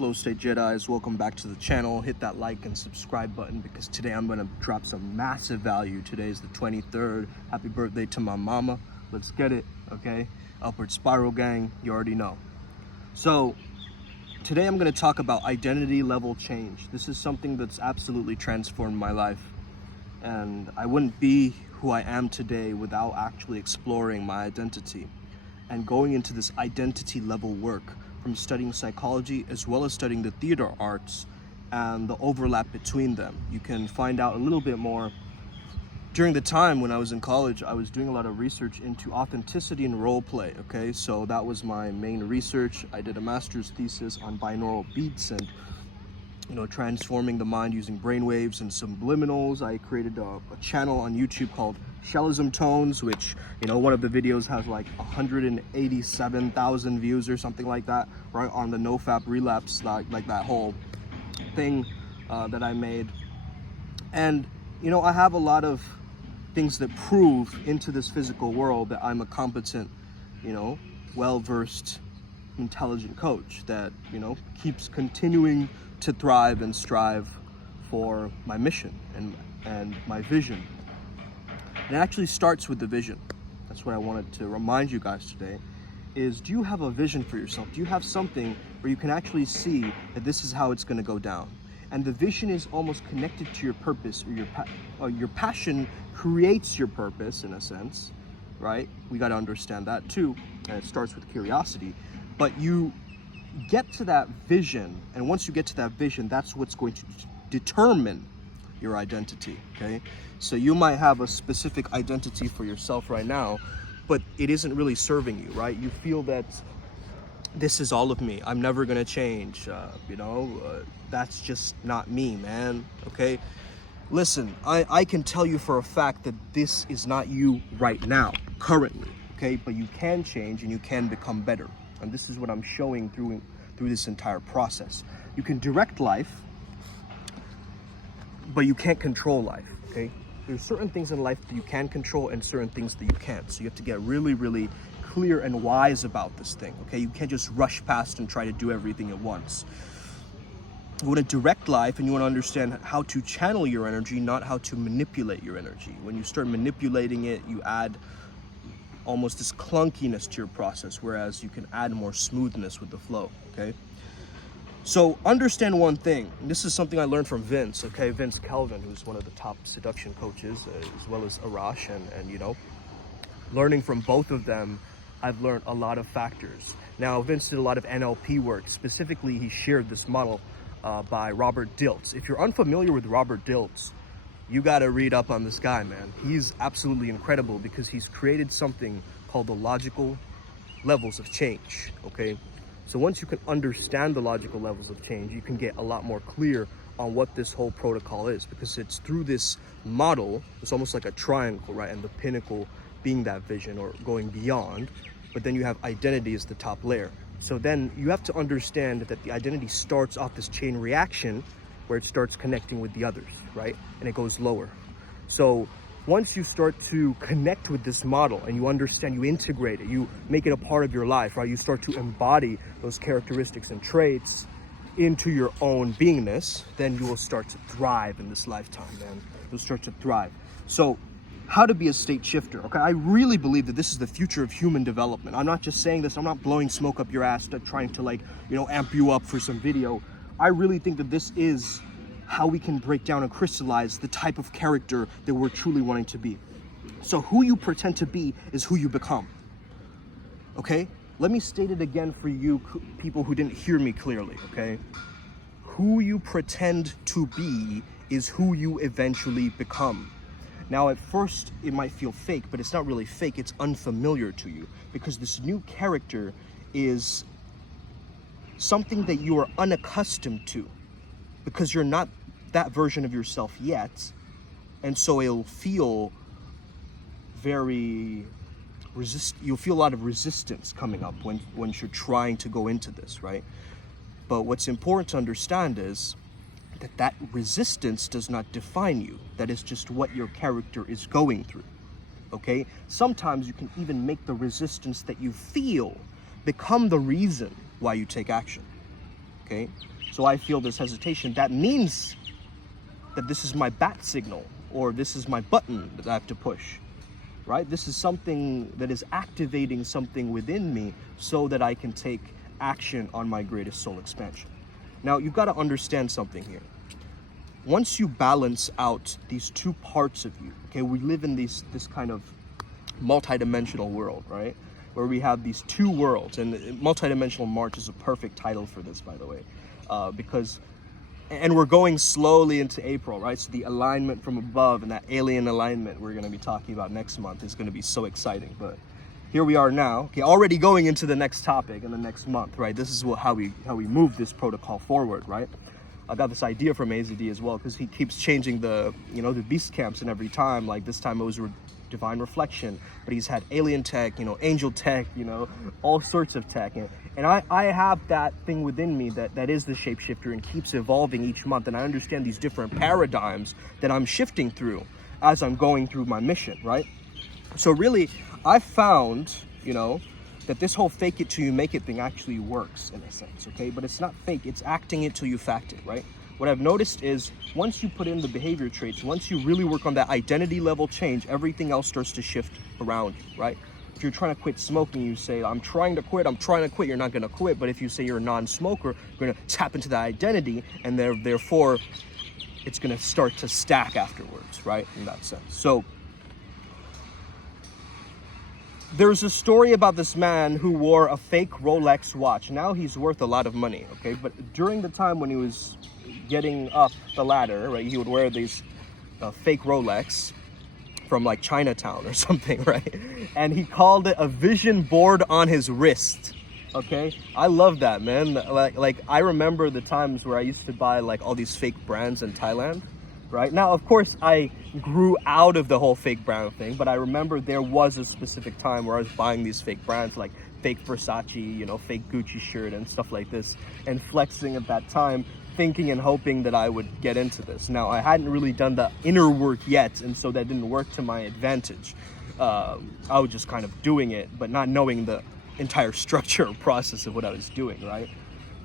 Flow State Jedis? Welcome back to the channel. Hit that like and subscribe button because today I'm going to drop some massive value. Today is the 23rd. Happy birthday to my mama. Let's get it, okay? Upward Spiral gang, you already know. So today I'm going to talk about identity level change. This is something that's absolutely transformed my life, and I wouldn't be who I am today without actually exploring my identity and going into this identity level work, from studying psychology as well as studying the theater arts and the overlap between them. You can find out a little bit more. During the time when I was in college, I was doing a lot of research into authenticity and role play, okay? So that was my main research. I did a master's thesis on binaural beats and transforming the mind using brainwaves and subliminals. I created a channel on YouTube called Shellism Tones, which, one of the videos has like 187,000 views or something like that, right on the NoFap relapse, like that whole thing that I made. And, I have a lot of things that prove into this physical world that I'm a competent, well-versed, intelligent coach that, keeps continuing to thrive and strive for my mission and my vision. And it actually starts with the vision. That's what I wanted to remind you guys today, is do you have a vision for yourself? Do you have something where you can actually see that this is how it's going to go down? And the vision is almost connected to your purpose, or your passion creates your purpose in a sense, right? We got to understand that too. And it starts with curiosity. But you get to that vision, and once you get to that vision, that's what's going to determine your identity, okay? So you might have a specific identity for yourself right now, but it isn't really serving you, right? You feel that this is all of me, I'm never gonna change, that's just not me, man, okay? Listen, I can tell you for a fact that this is not you right now, currently, okay? But you can change and you can become better. And this is what I'm showing through this entire process. You can direct life, but you can't control life, okay? There's certain things in life that you can control and certain things that you can't. So you have to get really, really clear and wise about this thing, okay? You can't just rush past and try to do everything at once. You want to direct life, and you want to understand how to channel your energy, not how to manipulate your energy. When you start manipulating it, you add almost this clunkiness to your process, whereas you can add more smoothness with the flow, okay? So understand one thing. This is something I learned from Vince, okay? Vince Kelvin, who's one of the top seduction coaches, as well as Arash, and learning from both of them, I've learned a lot of factors. Now, Vince did a lot of NLP work. Specifically, he shared this model by Robert Dilts. If you're unfamiliar with Robert Dilts, you got to read up on this guy, man. He's absolutely incredible because he's created something called the logical levels of change, okay? So once you can understand the logical levels of change, you can get a lot more clear on what this whole protocol is, because it's through this model. It's almost like a triangle, right? And the pinnacle being that vision or going beyond, but then you have identity as the top layer. So then you have to understand that the identity starts off this chain reaction where it starts connecting with the others, right? And it goes lower. So once you start to connect with this model and you understand, you integrate it, you make it a part of your life, right? You start to embody those characteristics and traits into your own beingness, then you will start to thrive in this lifetime, man. You'll start to thrive. So how to be a state shifter, okay? I really believe that this is the future of human development. I'm not just saying this, I'm not blowing smoke up your ass, trying to amp you up for some video. I really think that this is how we can break down and crystallize the type of character that we're truly wanting to be. So who you pretend to be is who you become, okay? Let me state it again for you people who didn't hear me clearly, okay? Who you pretend to be is who you eventually become. Now, at first, it might feel fake, but it's not really fake. It's unfamiliar to you because this new character is something that you are unaccustomed to, because you're not that version of yourself yet. And so it'll feel you'll feel a lot of resistance coming up when you're trying to go into this, right? But what's important to understand is that resistance does not define you. That is just what your character is going through, okay? Sometimes you can even make the resistance that you feel become the reason why you take action, okay? So I feel this hesitation. That means that this is my bat signal, or this is my button that I have to push, right? This is something that is activating something within me so that I can take action on my greatest soul expansion. Now, you've got to understand something here. Once you balance out these two parts of you, okay, we live in this kind of multidimensional world, right? Where we have these two worlds, and multidimensional March is a perfect title for this, by the way, and we're going slowly into April, right? So the alignment from above and that alien alignment we're going to be talking about next month is going to be so exciting. But here we are now, okay, already going into the next topic in the next month, right? This is how we move this protocol forward, right? I got this idea from AZD as well, because he keeps changing the beast camps, and every time, like this time it was divine reflection, but he's had alien tech, angel tech, all sorts of tech, and I have that thing within me that is the shapeshifter and keeps evolving each month, and I understand these different paradigms that I'm shifting through as I'm going through my mission, right? So really, I found, that this whole fake it till you make it thing actually works in a sense, okay? But it's not fake, it's acting it till you fact it, right? What I've noticed is once you put in the behavior traits, once you really work on that identity level change, everything else starts to shift around you, right? If you're trying to quit smoking, you say, I'm trying to quit, you're not gonna quit. But if you say you're a non-smoker, you're gonna tap into that identity, and therefore it's gonna start to stack afterwards, right? In that sense. So there's a story about this man who wore a fake Rolex watch. Now he's worth a lot of money, okay? But during the time when he was getting up the ladder, right, he would wear these fake Rolex from like Chinatown or something, right? And he called it a vision board on his wrist, okay? I love that, man. Like I remember the times where I used to buy like all these fake brands in Thailand, right? Now, of course, I grew out of the whole fake brand thing, but I remember there was a specific time where I was buying these fake brands, like fake Versace, fake Gucci shirt and stuff like this, and flexing at that time, thinking and hoping that I would get into this. Now, I hadn't really done the inner work yet, and so that didn't work to my advantage. I was just kind of doing it, but not knowing the entire structure or process of what I was doing, right?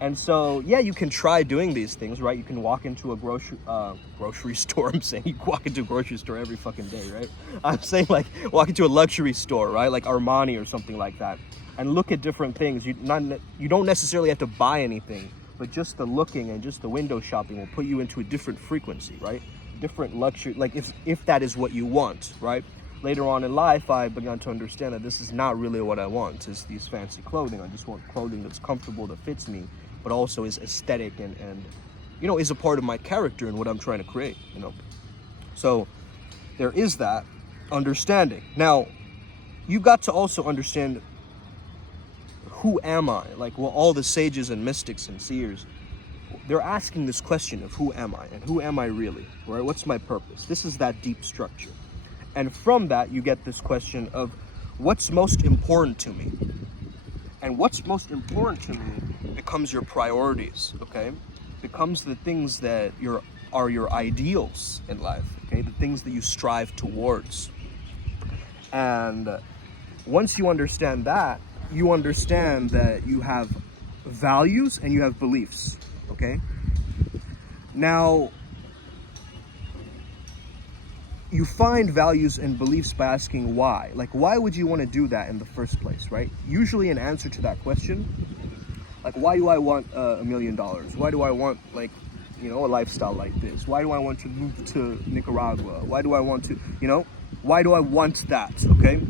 And so, yeah, you can try doing these things, right? You can walk into a grocery store. I'm saying you walk into a grocery store every fucking day, right? I'm saying like walk into a luxury store, right? Like Armani or something like that, and look at different things. You don't necessarily have to buy anything, but just the looking and just the window shopping will put you into a different frequency, right? Different luxury, like if that is what you want, right? Later on in life, I began to understand that this is not really what I want, is these fancy clothing. I just want clothing that's comfortable, that fits me, but also is aesthetic and is a part of my character and what I'm trying to create, So there is that understanding. Now, you got to also understand, who am I? Like, well, all the sages and mystics and seers, they're asking this question of who am I and who am I really, right? What's my purpose? This is that deep structure. And from that, you get this question of what's most important to me? And what's most important to me becomes your priorities, okay? Becomes the things that are your ideals in life, okay? The things that you strive towards. And once you understand that, you understand that you have values and you have beliefs, okay? Now, you find values and beliefs by asking why. Like, why would you want to do that in the first place, right? Usually an answer to that question, like, why do I want $1 million? Why do I want, like, a lifestyle like this? Why do I want to move to Nicaragua? Why do I want to, why do I want that, okay?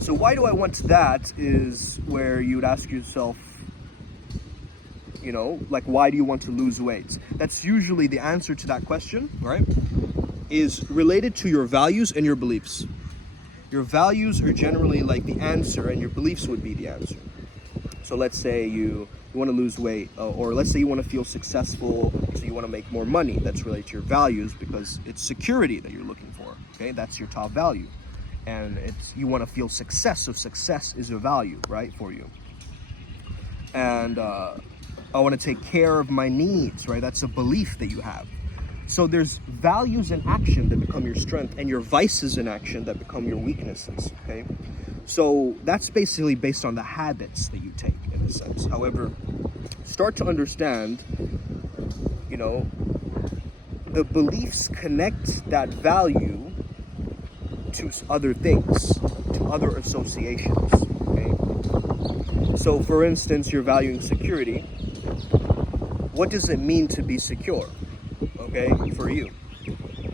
So why do I want that is where you would ask yourself, like, why do you want to lose weight? That's usually the answer to that question, right? Is related to your values and your beliefs. Your values are generally like the answer, and your beliefs would be the answer. So let's say you want to lose weight, or let's say you want to feel successful, so you want to make more money. That's related to your values because it's security that you're looking for, okay? That's your top value. And you want to feel success, so success is a value, right, for you. And I want to take care of my needs, right? That's a belief that you have. So there's values in action that become your strength, and your vices in action that become your weaknesses, okay? So that's basically based on the habits that you take, in a sense. However, start to understand, you know, the beliefs connect that value to other things, to other associations, okay? So for instance, you're valuing security. What does it mean to be secure, okay, for you?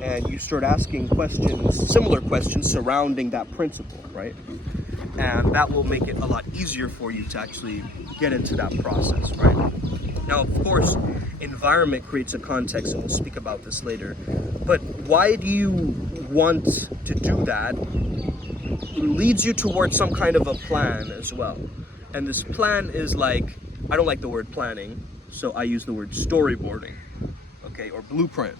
And you start asking questions, similar questions surrounding that principle, right? And that will make it a lot easier for you to actually get into that process, right? Now, of course, environment creates a context, and we'll speak about this later. But why do you want to do that? It leads you towards some kind of a plan as well. And this plan is like, I don't like the word planning, so I use the word storyboarding, okay, or blueprint,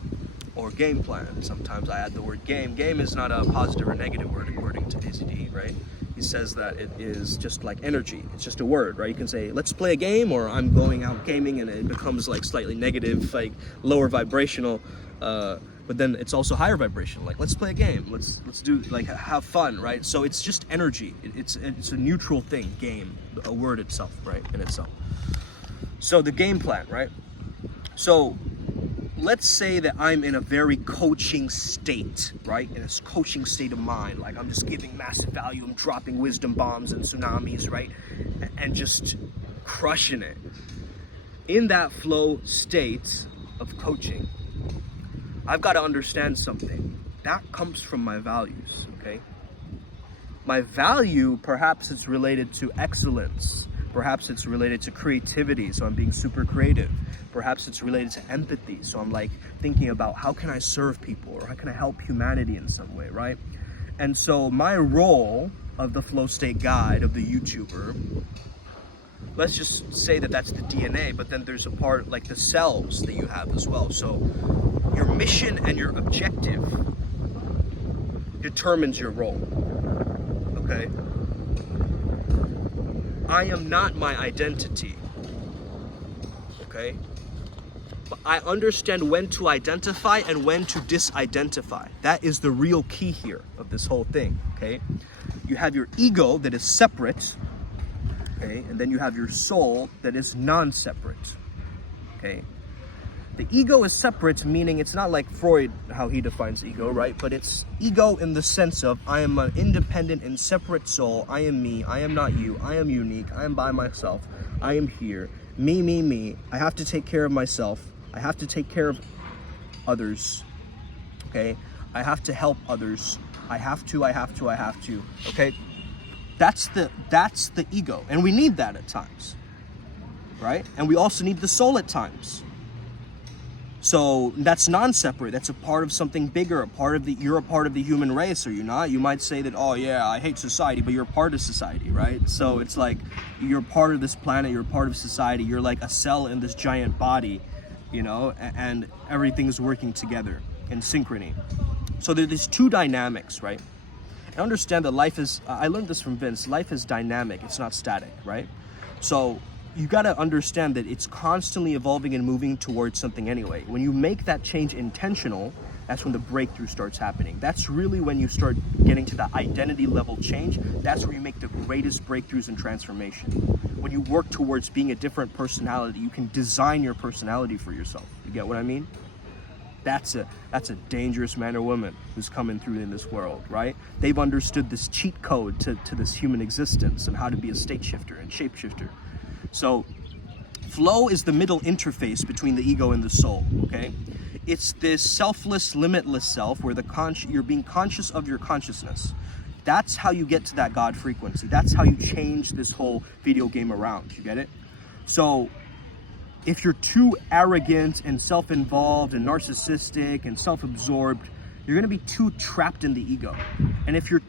or game plan. Sometimes I add the word game. Game is not a positive or negative word according to AZD, right? He says that it is just like energy. It's just a word, right? You can say, let's play a game, or I'm going out gaming, and it becomes like slightly negative, like lower vibrational, but then it's also higher vibrational. Like, let's play a game. Let's do, like, have fun, right? So it's just energy. It's a neutral thing, game, a word itself, right, in itself. So the game plan, right? So let's say that I'm in a very coaching state, right? In a coaching state of mind, like I'm just giving massive value, I'm dropping wisdom bombs and tsunamis, right? And just crushing it. In that flow state of coaching, I've got to understand something. That comes from my values, okay? My value, perhaps it's related to excellence. Perhaps it's related to creativity, so I'm being super creative. Perhaps it's related to empathy, so I'm like thinking about how can I serve people, or how can I help humanity in some way, right? And so my role of the flow state guide, of the YouTuber, let's just say that that's the DNA, but then there's a part like the cells that you have as well. So your mission and your objective determines your role, okay? I am not my identity, okay? But I understand when to identify and when to disidentify. That is the real key here of this whole thing, okay? You have your ego that is separate, okay? And then you have your soul that is non-separate, okay? The ego is separate, meaning it's not like Freud, how he defines ego, right? But it's ego in the sense of I am an independent and separate soul. I am me. I am not you. I am unique. I am by myself. I am here. Me, me, me. I have to take care of myself. I have to take care of others, okay? I have to help others. I have to, okay? That's the ego. And we need that at times, right? And we also need the soul at times. So that's non-separate. That's a part of something bigger, you're a part of the human race, are you not? You might say that, oh yeah, I hate society, but you're a part of society, right? So it's like, you're part of this planet, you're a part of society, you're like a cell in this giant body, you know, and everything's working together in synchrony. So there's two dynamics, right? And understand that life is, I learned this from Vince, life is dynamic, it's not static, right? So you got to understand that it's constantly evolving and moving towards something anyway. When you make that change intentional, that's when the breakthrough starts happening. That's really when you start getting to the identity level change. That's where you make the greatest breakthroughs and transformation. When you work towards being a different personality, you can design your personality for yourself. You get what I mean? That's a dangerous man or woman who's coming through in this world, right? They've understood this cheat code to this human existence and how to be a state shifter and shapeshifter. So flow is the middle interface between the ego and the soul, okay? It's this selfless, limitless self where you're being conscious of your consciousness. That's how you get to that God frequency. That's how you change this whole video game around, you get it? So if you're too arrogant and self-involved and narcissistic and self-absorbed, you're gonna be too trapped in the ego. And if you're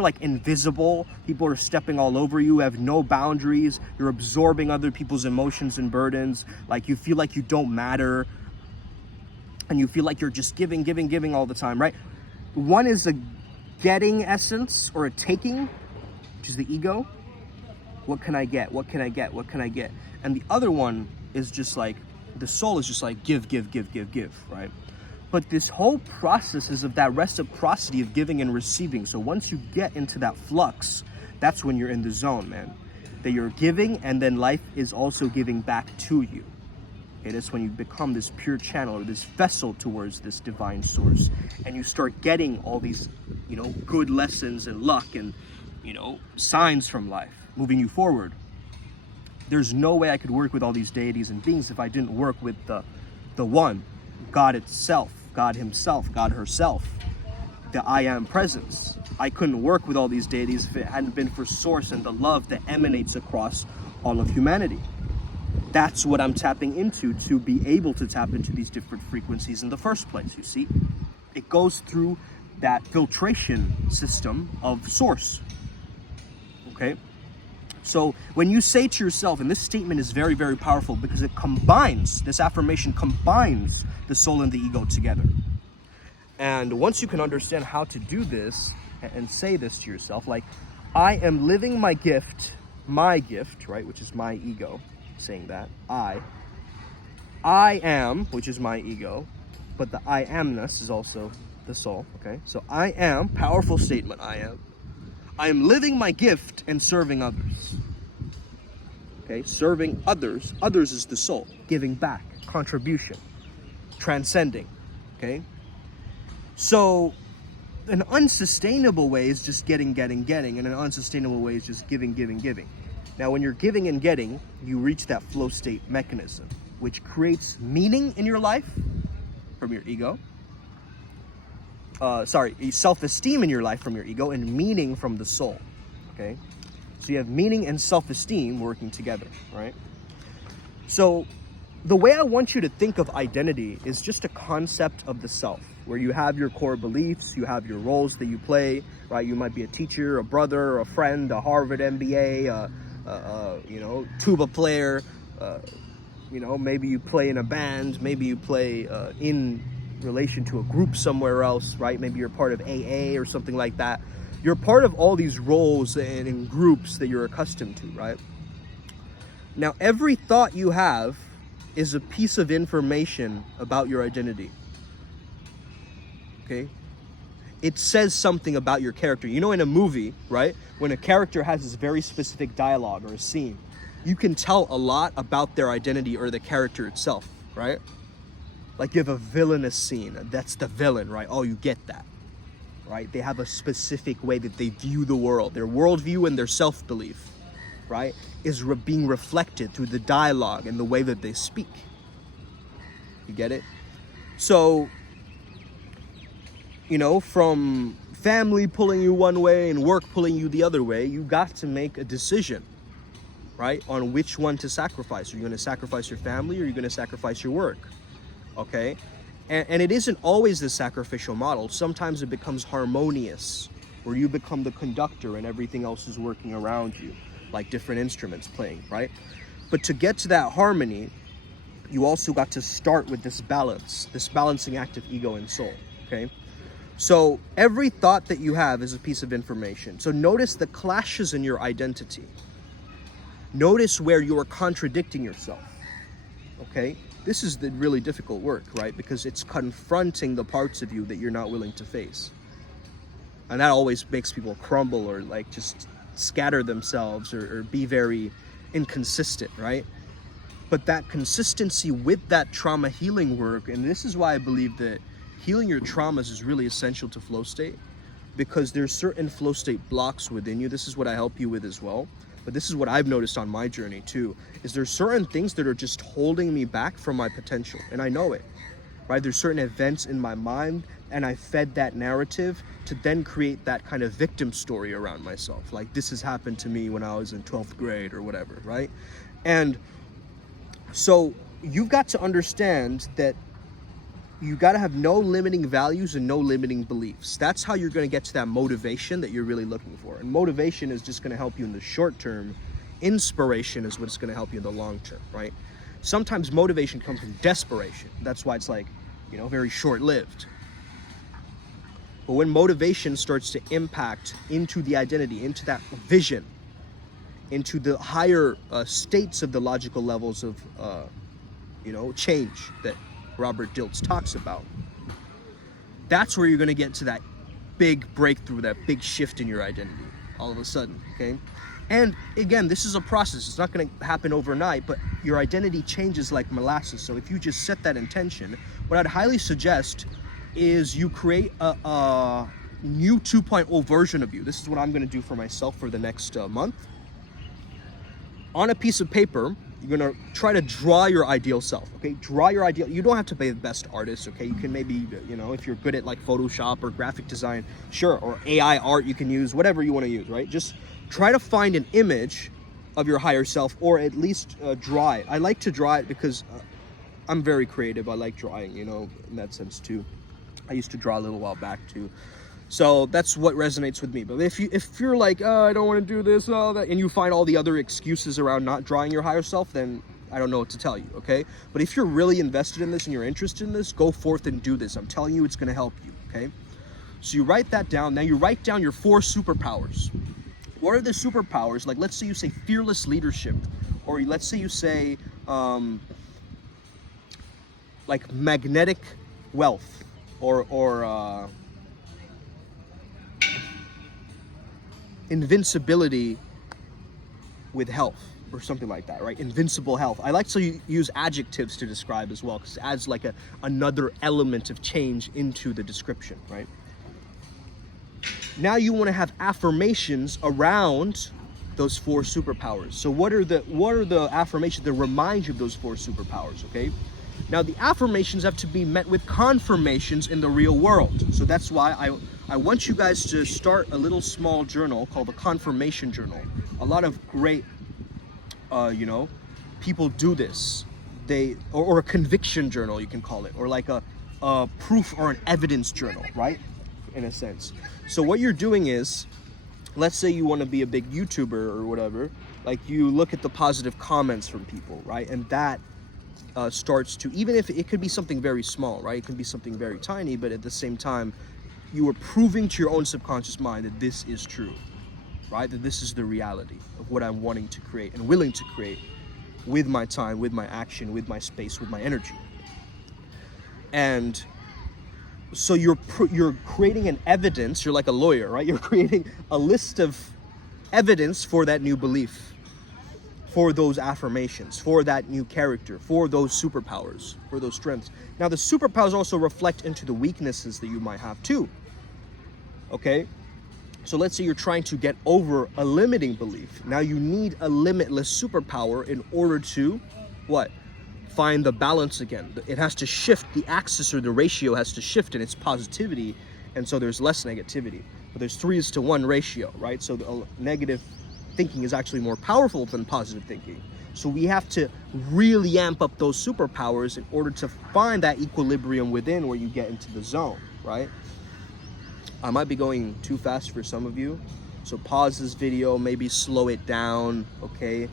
like invisible, people are stepping all over you, have no boundaries, you're absorbing other people's emotions and burdens, like you feel like you don't matter, and you feel like you're just giving all the time, right? One is a getting essence or a taking, which is the ego. What can I get? What can I get? What can I get? And the other one is just like The soul is just like give, right? But this whole process is of that reciprocity of giving and receiving. So once you get into that flux, that's when you're in the zone, man. That you're giving, and then life is also giving back to you. Okay, that's when you become this pure channel, or this vessel towards this divine source. And you start getting all these, good lessons and luck and, signs from life, moving you forward. There's no way I could work with all these deities and beings if I didn't work with the one, God itself, God himself, God herself, the I am presence. I couldn't work with all these deities if it hadn't been for source and the love that emanates across all of humanity. That's what I'm tapping into to be able to tap into these different frequencies in the first place, you see? It goes through that filtration system of source, okay? So when you say to yourself, and this statement is very, very powerful because it combines, this affirmation combines the soul and the ego together. And once you can understand how to do this and say this to yourself, like, I am living my gift, right, which is my ego, saying that, I am, which is my ego, but the I amness is also the soul, okay? So I am, powerful statement, I am living my gift and serving others. Okay, serving others. Others is the soul. Giving back, contribution, transcending. Okay? So an unsustainable way is just getting, and an unsustainable way is just giving. Now when you're giving and getting, you reach that flow state mechanism, which creates meaning in your life from your ego. Self-esteem in your life from your ego, and meaning from the soul, okay? So you have meaning and self-esteem working together, right? So the way I want you to think of identity is just a concept of the self, where you have your core beliefs, you have your roles that you play, right? You might be a teacher, a brother, a friend, a Harvard MBA, tuba player, maybe you play in a band, maybe you play in relation to a group somewhere else, right? Maybe you're part of AA or something like that. You're part of all these roles and in groups that you're accustomed to, right? Now, every thought you have is a piece of information about your identity, okay? It says something about your character. In a movie, right? When a character has this very specific dialogue or a scene, you can tell a lot about their identity or the character itself, right? Like you have a villainous scene, that's the villain, right? Oh, you get that, right? They have a specific way that they view the world. Their worldview and their self-belief, right, is being reflected through the dialogue and the way that they speak. You get it? So, from family pulling you one way and work pulling you the other way, you got to make a decision, right, on which one to sacrifice. Are you going to sacrifice your family, or are you going to sacrifice your work? Okay, and it isn't always the sacrificial model. Sometimes it becomes harmonious, where you become the conductor and everything else is working around you, like different instruments playing, right? But to get to that harmony, you also got to start with this balance, this balancing act of ego and soul, okay? So every thought that you have is a piece of information. So notice the clashes in your identity. Notice where you are contradicting yourself, okay? This is the really difficult work, right? Because it's confronting the parts of you that you're not willing to face. And that always makes people crumble or like just scatter themselves or be very inconsistent, right? But that consistency with that trauma healing work, and this is why I believe that healing your traumas is really essential to flow state, because there's certain flow state blocks within you. This is what I help you with as well. But this is what I've noticed on my journey too, is there's certain things that are just holding me back from my potential. And I know it, right? There's certain events in my mind, and I fed that narrative to then create that kind of victim story around myself. Like, this has happened to me when I was in 12th grade or whatever, right? And so you've got to understand that you got to have no limiting values and no limiting beliefs. That's how you're going to get to that motivation that you're really looking for. And motivation is just going to help you in the short term. Inspiration is what's going to help you in the long term, right? Sometimes motivation comes from desperation. That's why it's like, very short-lived. But when motivation starts to impact into the identity, into that vision, into the higher states of the logical levels of change that Robert Dilts talks about. That's where you're going to get to that big breakthrough, that big shift in your identity all of a sudden, okay? And again, this is a process. It's not going to happen overnight, but your identity changes like molasses. So if you just set that intention, what I'd highly suggest is you create a new 2.0 version of you. This is what I'm going to do for myself for the next month. On a piece of paper, you're going to try to draw your ideal self, okay? Draw your ideal. You don't have to be the best artist, okay? You can maybe, if you're good at like Photoshop or graphic design, sure, or AI art you can use, whatever you want to use, right? Just try to find an image of your higher self, or at least draw it. I like to draw it because I'm very creative. I like drawing, in that sense too. I used to draw a little while back too. So that's what resonates with me. But if you're like, oh, I don't want to do this, all that, and you find all the other excuses around not drawing your higher self, then I don't know what to tell you, okay? But if you're really invested in this and you're interested in this, go forth and do this. I'm telling you, it's going to help you, okay? So you write that down. Now you write down your 4 superpowers. What are the superpowers? Like, let's say you say fearless leadership, or let's say you say like magnetic wealth, or invincibility with health, or something like that, right? Invincible health. I like to use adjectives to describe as well, because it adds like another element of change into the description, right? Now you want to have affirmations around those 4 superpowers. So what are the affirmations that remind you of those 4 superpowers, okay? Now the affirmations have to be met with confirmations in the real world. So that's why I want you guys to start a little small journal called the confirmation journal. A lot of great, people do this. Or a conviction journal, you can call it, or like a proof or an evidence journal, right? In a sense. So what you're doing is, let's say you want to be a big YouTuber or whatever, like you look at the positive comments from people, right? And that starts to, even if it could be something very small, right? It can be something very tiny, but at the same time, you are proving to your own subconscious mind that this is true, right? That this is the reality of what I'm wanting to create and willing to create with my time, with my action, with my space, with my energy. And so you're creating an evidence. You're like a lawyer, right? You're creating a list of evidence for that new belief, for those affirmations, for that new character, for those superpowers, for those strengths. Now the superpowers also reflect into the weaknesses that you might have too, okay? So let's say you're trying to get over a limiting belief. Now you need a limitless superpower in order to, what? Find the balance again. It has to shift, the axis or the ratio has to shift in its positivity, and so there's less negativity. But there's 3:1 ratio, right? So the negative thinking is actually more powerful than positive thinking. So we have to really amp up those superpowers in order to find that equilibrium within where you get into the zone, right? I might be going too fast for some of you, so pause this video, maybe slow it down, okay?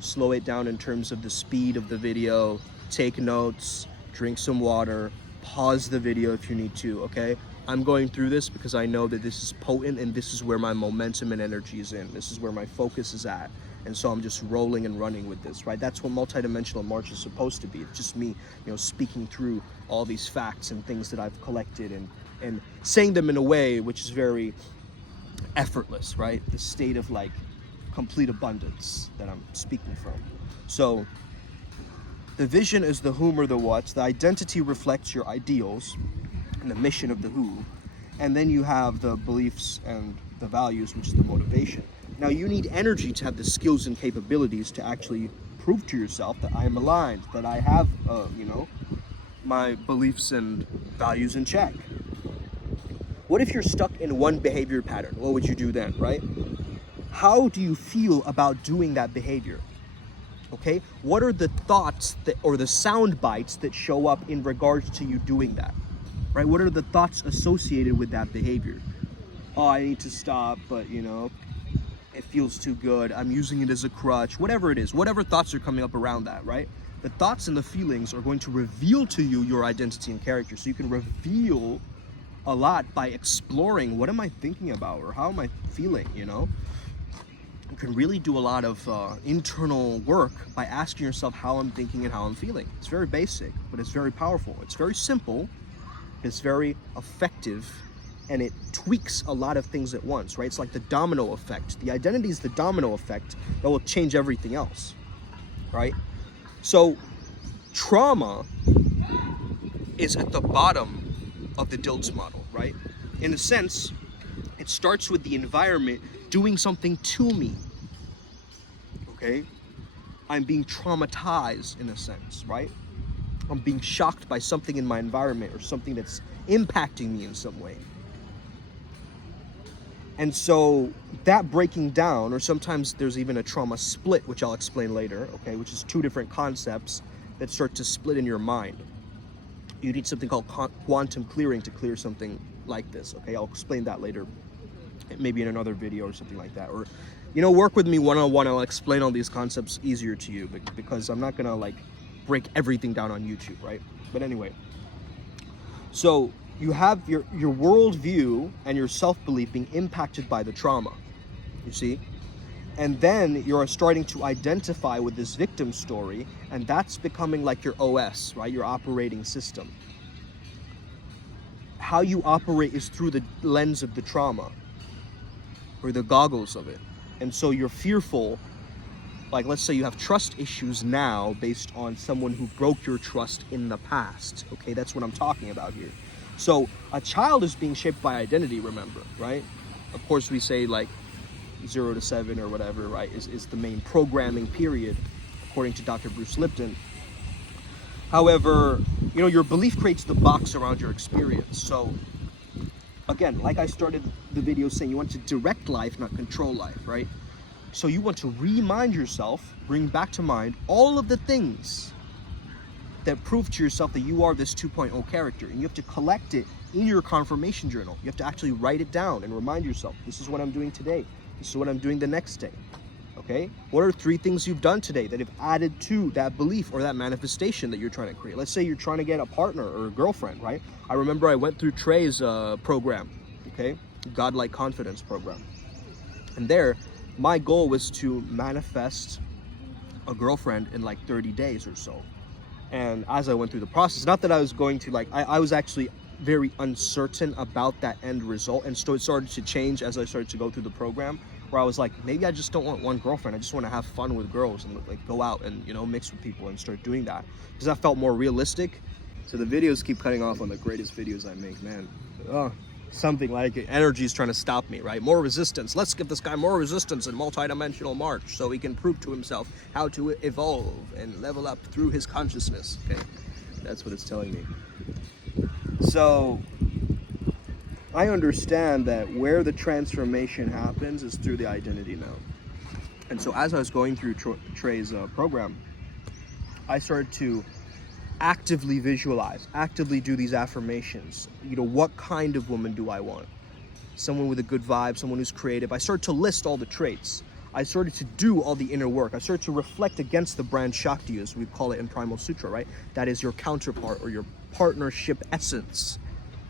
Slow it down in terms of the speed of the video, take notes, drink some water, pause the video if you need to, okay? I'm going through this because I know that this is potent and this is where my momentum and energy is in. This is where my focus is at. And so I'm just rolling and running with this, right? That's what multidimensional March is supposed to be. It's just me, speaking through all these facts and things that I've collected and saying them in a way which is very effortless, right? The state of like complete abundance that I'm speaking from. So the vision is the whom or the what. The identity reflects your ideals and the mission of the who. And then you have the beliefs and the values, which is the motivation. Now you need energy to have the skills and capabilities to actually prove to yourself that I am aligned, that I have, my beliefs and values in check. What if you're stuck in one behavior pattern? What would you do then, right? How do you feel about doing that behavior? Okay, what are the thoughts or the sound bites that show up in regards to you doing that? Right? What are the thoughts associated with that behavior? Oh, I need to stop, but it feels too good. I'm using it as a crutch. Whatever it is, whatever thoughts are coming up around that, right? The thoughts and the feelings are going to reveal to you your identity and character. So you can reveal a lot by exploring, what am I thinking about, or how am I feeling, you can really do a lot of internal work by asking yourself how I'm thinking and how I'm feeling. It's very basic, but it's very powerful. It's very simple, it's very effective, and it tweaks a lot of things at once, right? It's like the domino effect. The identity is the domino effect that will change everything else, right? So trauma is at the bottom of the Dilts model, right? In a sense, it starts with the environment doing something to me, okay? I'm being traumatized in a sense, right? I'm being shocked by something in my environment or something that's impacting me in some way. And so that breaking down, or sometimes there's even a trauma split, which I'll explain later, okay, which is two different concepts that start to split in your mind. You need something called quantum clearing to clear something like this, okay? I'll explain that later, maybe in another video or something like that. Or, you know, work with me one-on-one. I'll explain all these concepts easier to you because I'm not gonna like break everything down on YouTube, right? But anyway, so you have your worldview and your self-belief being impacted by the trauma, you see? And then you're starting to identify with this victim story, and that's becoming like your OS, right? Your operating system. How you operate is through the lens of the trauma, or the goggles of it. And so you're fearful, like let's say you have trust issues now based on someone who broke your trust in the past, okay? That's what I'm talking about here. So a child is being shaped by identity, remember, right? Of course we say like 0 to 7 or whatever, right, is the main programming period, according to Dr. Bruce Lipton. However, you know, your belief creates the box around your experience. So again, like I started the video saying, you want to direct life, not control life, right? So you want to remind yourself, bring back to mind all of the things that prove to yourself that you are this 2.0 character, and you have to collect it in your confirmation journal. You have to actually write it down and remind yourself, this is what I'm doing today. This is what I'm doing the next day, okay? What are 3 things you've done today that have added to that belief or that manifestation that you're trying to create? Let's say you're trying to get a partner or a girlfriend, right? I remember I went through Trey's program, okay? Godlike Confidence program. And there, my goal was to manifest a girlfriend in like 30 days or so. And as I went through the process, not that I was going to like, I was actually very uncertain about that end result, and so it started to change as I started to go through the program, where I was like, maybe I just don't want one girlfriend, I just want to have fun with girls and like go out and, you know, mix with people and start doing that, because that felt more realistic. So the videos keep cutting off on the greatest videos I make, man. Something like energy is trying to stop me, right? More resistance. Let's give this guy more resistance in multi-dimensional march so he can prove to himself how to evolve and level up through his consciousness, okay? That's what it's telling me. So I understand that where the transformation happens is through the identity now. And so as I was going through Trey's program, I started to actively visualize, actively do these affirmations. You know, what kind of woman do I want? Someone with a good vibe, someone who's creative. I started to list all the traits. I started to do all the inner work. I started to reflect against the brand Shakti, as we call it in Primal Sutra, right? That is your counterpart or your partnership essence.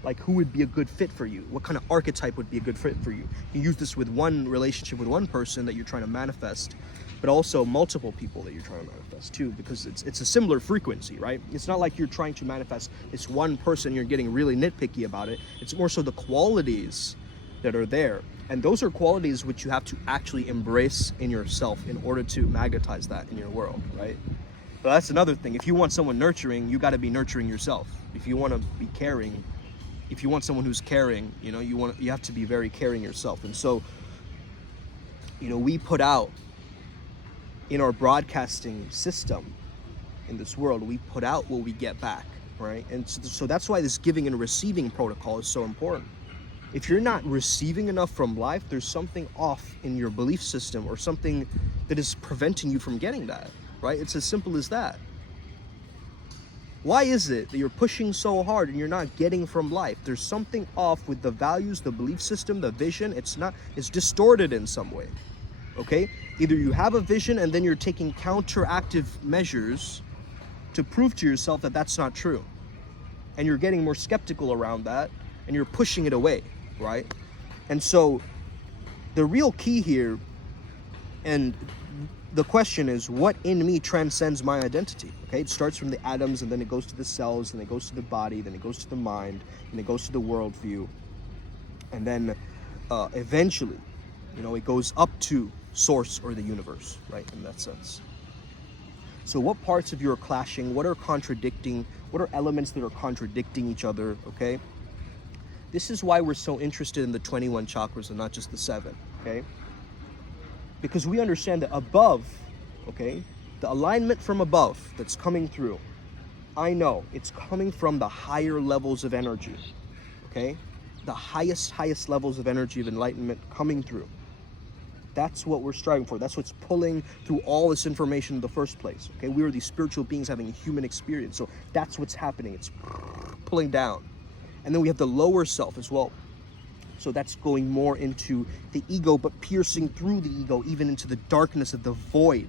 Like, who would be a good fit for you? What kind of archetype would be a good fit for you? You use this with one relationship with one person that you're trying to manifest, but also multiple people that you're trying to manifest too, because it's a similar frequency, right? It's not like you're trying to manifest this one person, you're getting really nitpicky about it. It's more so the qualities that are there. And those are qualities which you have to actually embrace in yourself in order to magnetize that in your world, right? But that's another thing. If you want someone nurturing, you got to be nurturing yourself. If you want to be caring, if you want someone who's caring, you know, you have to be very caring yourself. And so, you know, we put out in our broadcasting system in this world, we put out what we get back, right? And so that's why this giving and receiving protocol is so important. If you're not receiving enough from life, there's something off in your belief system or something that is preventing you from getting that, right? It's as simple as that. Why is it that you're pushing so hard and you're not getting from life? There's something off with the values, the belief system, the vision. It's distorted in some way, okay? Either you have a vision and then you're taking counteractive measures to prove to yourself that that's not true. And you're getting more skeptical around that and you're pushing it away, right? And so the real key here And the question is, what in me transcends my identity? Okay, it starts from the atoms, and then it goes to the cells, and it goes to the body, then it goes to the mind, and it goes to the worldview, and then eventually, it goes up to source or the universe, right? In that sense. So what parts of you are clashing? What are contradicting? What are elements that are contradicting each other? Okay, this is why we're so interested in the 21 chakras and not just the 7. Okay. Because we understand that above, okay, the alignment from above that's coming through, I know it's coming from the higher levels of energy, okay? The highest levels of energy of enlightenment coming through. That's what we're striving for. That's what's pulling through all this information in the first place, okay? We are these spiritual beings having a human experience, so that's what's happening. It's pulling down. And then we have the lower self as well. So that's going more into the ego, but piercing through the ego, even into the darkness of the void,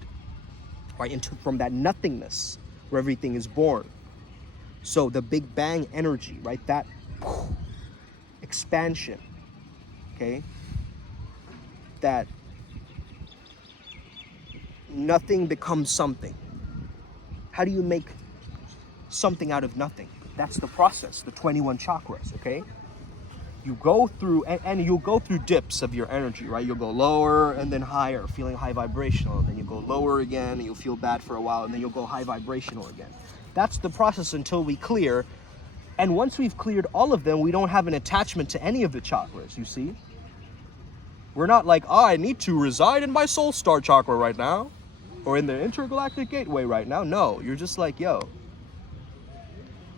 right? From that nothingness where everything is born. So the Big Bang energy, right? That expansion, okay? That nothing becomes something. How do you make something out of nothing? That's the process, the 21 chakras, okay? You go through, and you'll go through dips of your energy, right? You'll go lower and then higher, feeling high vibrational. And then you go lower again, and you'll feel bad for a while, and then you'll go high vibrational again. That's the process until we clear. And once we've cleared all of them, we don't have an attachment to any of the chakras, you see? We're not like, I need to reside in my soul star chakra right now, or in the intergalactic gateway right now. No, you're just like, yo,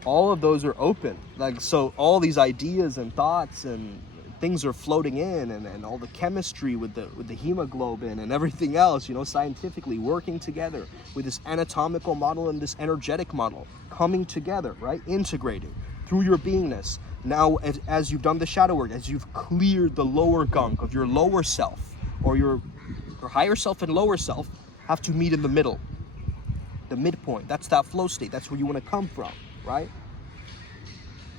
all of those are open. Like, so all these ideas and thoughts and things are floating in, and all the chemistry with the hemoglobin and everything else, scientifically working together with this anatomical model and this energetic model coming together, right? Integrating through your beingness. Now, as you've done the shadow work, as you've cleared the lower gunk of your lower self, or your higher self and lower self have to meet in the middle, the midpoint. That's that flow state. That's where you want to come from. Right?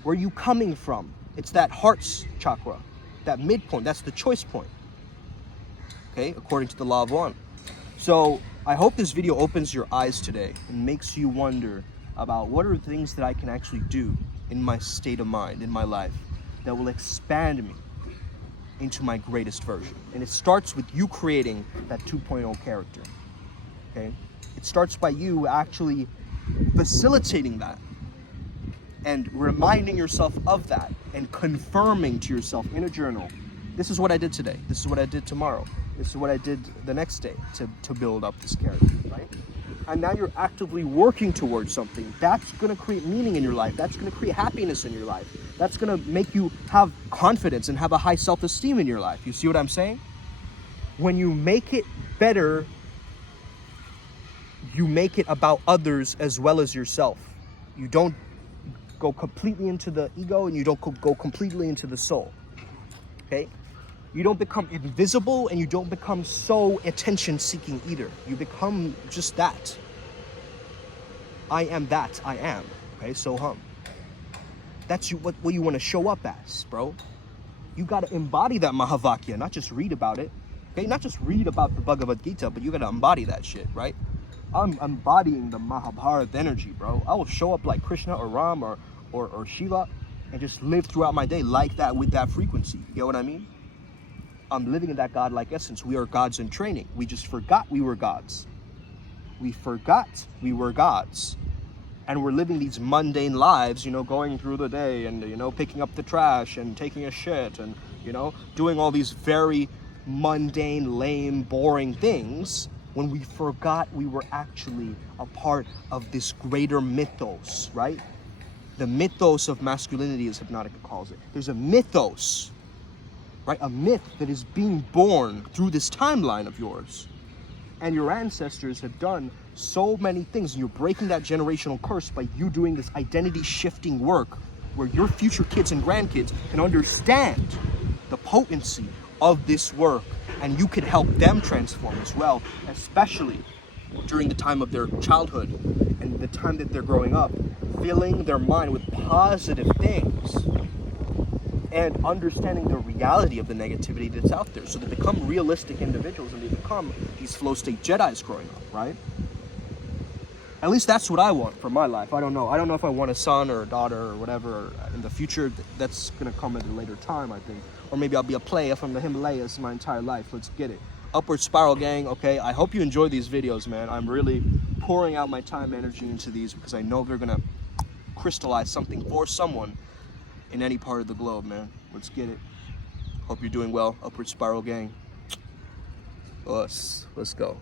Where are you coming from? It's that heart's chakra, that midpoint. That's the choice point. Okay, according to the law of one. So I hope this video opens your eyes today and makes you wonder about what are the things that I can actually do in my state of mind, in my life, that will expand me into my greatest version. And it starts with you creating that 2.0 character. Okay? It starts by you actually facilitating that, and reminding yourself of that, and confirming to yourself in a journal, this is what I did today, this is what I did tomorrow, this is what I did the next day to build up this character, right? And now you're actively working towards something. That's going to create meaning in your life. That's going to create happiness in your life. That's going to make you have confidence and have a high self-esteem in your life. You see what I'm saying? When you make it better, you make it about others as well as yourself. You don't go completely into the ego, and you don't go completely into the soul, okay? You don't become invisible, and you don't become so attention-seeking either. You become just that. I am that I am, okay? So that's what you want to show up as, bro. You got to embody that Mahavakya, not just read about it, okay? Not just read about the Bhagavad Gita, but you got to embody that shit, right? I'm embodying the Mahabharata energy, bro. I will show up like Krishna or Ram or Shiva and just live throughout my day like that, with that frequency. You get what I mean? I'm living in that godlike essence. We are gods in training. We just forgot we were gods. We forgot we were gods. And we're living these mundane lives, going through the day and, picking up the trash and taking a shit and, doing all these very mundane, lame, boring things, when we forgot we were actually a part of this greater mythos, right? The mythos of masculinity, as Hypnotica calls it. There's a mythos, right? A myth that is being born through this timeline of yours. And your ancestors have done so many things, and you're breaking that generational curse by you doing this identity shifting work, where your future kids and grandkids can understand the potency of this work, and you can help them transform as well, especially during the time of their childhood and the time that they're growing up, filling their mind with positive things. and understanding the reality of the negativity that's out there. So they become realistic individuals and they become these flow state Jedis growing up, right? At least that's what I want for my life. I don't know. I don't know if I want a son or a daughter or whatever in the future. That's going to come at a later time, I think. Or maybe I'll be a player from the Himalayas my entire life. Let's get it. Upward Spiral gang, okay? I hope you enjoy these videos, man. I'm really pouring out my time and energy into these because I know they're going to crystallize something for someone in any part of the globe, man. Let's get it. Hope you're doing well. Upward Spiral gang. Let's go.